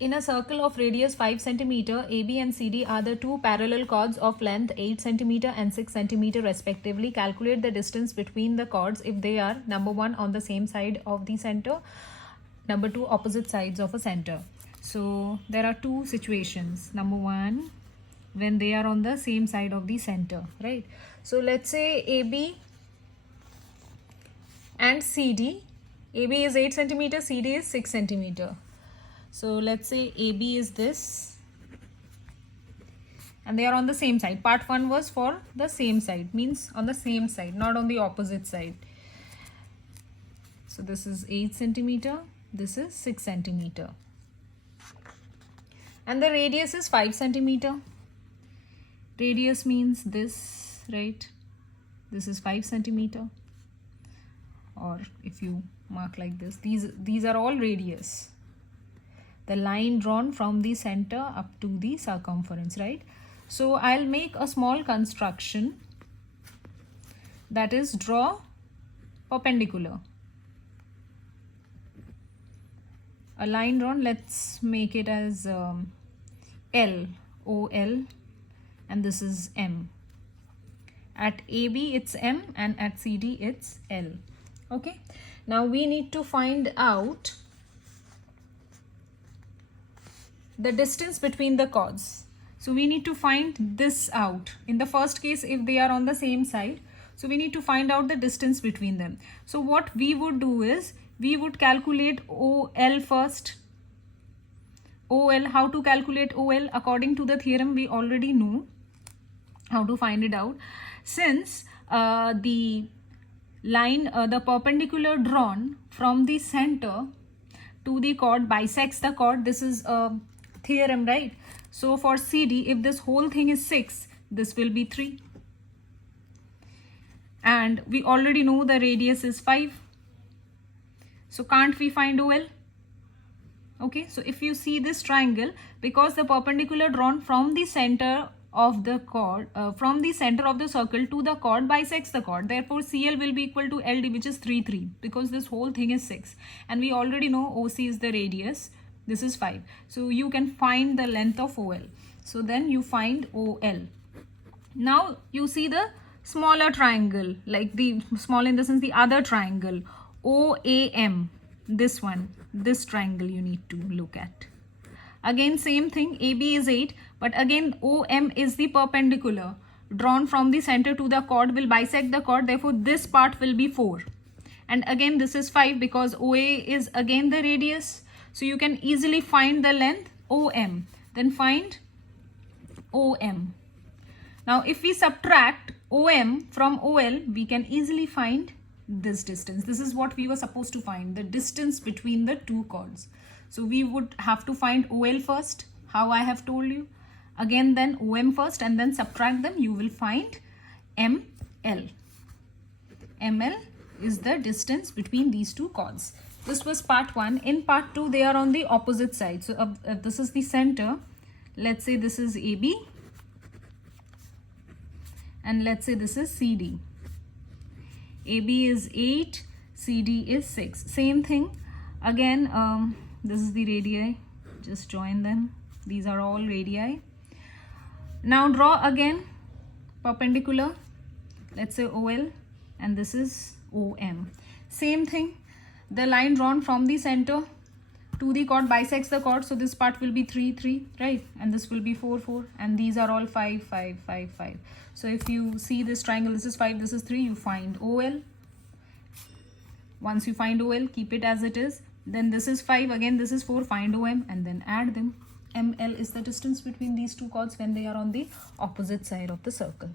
In a circle of radius 5 cm, AB and CD are the two parallel chords of length 8 cm and 6 cm respectively. Calculate the distance between the chords if they are, number 1, on the same side of the center, number 2, opposite sides of a center. So there are two situations. Number 1, when they are on the same side of the center, right? So let's say AB and CD. AB is 8 cm, CD is 6 cm. So let's say AB is this and they are on the same side. Part 1 was for the same side, means on the same side, not on the opposite side. So this is 8 cm, this is 6 cm. And the radius is 5 cm. Radius means this, right? This is 5 cm. Or if you mark like this, these are all radius. The line drawn from the center up to the circumference, right? So I'll make a small construction, that is draw perpendicular. A line drawn, let's make it as L, OL, and this is M. At AB it's M and at CD it's L. Okay, now we need to find out the distance between the chords. So we need to find this out. In the first case, if they are on the same side, so we need to find out the distance between them. So what we would do is, we would calculate OL first. OL, how to calculate OL? According to the theorem, we already know how to find it out. Since the line, the perpendicular drawn from the center to the chord bisects the chord, this is a theorem, right? So for CD, if this whole thing is 6, this will be 3. And we already know the radius is 5. So can't we find OL? Okay, so if you see this triangle, because the perpendicular drawn from the center of the chord, from the center of the circle to the chord bisects the chord, therefore CL will be equal to LD, which is 3, 3, because this whole thing is 6. And we already know OC is the radius. This is 5. So you can find the length of OL. So then you find OL. Now you see the smaller triangle, like the small in the sense the other triangle, OAM, this one, this triangle you need to look at. Again same thing, AB is 8, but again OM is the perpendicular drawn from the center to the chord, will bisect the chord, therefore this part will be 4. And again this is 5 because OA is again the radius. So you can easily find the length OM. Then find OM. Now if we subtract OM from OL, we can easily find this distance. This is what we were supposed to find, the distance between the two chords. So we would have to find OL first, how I have told you. Again then OM first, and then subtract them, you will find ML. ML is the distance between these two chords. This was part 1. In part 2, they are on the opposite side. So this is the center. Let's say this is AB. And let's say this is CD. AB is 8, CD is 6. Same thing. Again, this is the radii. Just join them. These are all radii. Now draw again perpendicular. Let's say OL. And this is OM. Same thing. The line drawn from the center to the chord bisects the chord, so this part will be 3, 3, right? And this will be 4, 4, and these are all 5, 5, 5, 5. So if you see this triangle, this is 5, this is 3, you find OL. Once you find OL, keep it as it is. Then this is 5, again this is 4, find OM and then add them. ML is the distance between these two chords when they are on the opposite side of the circle.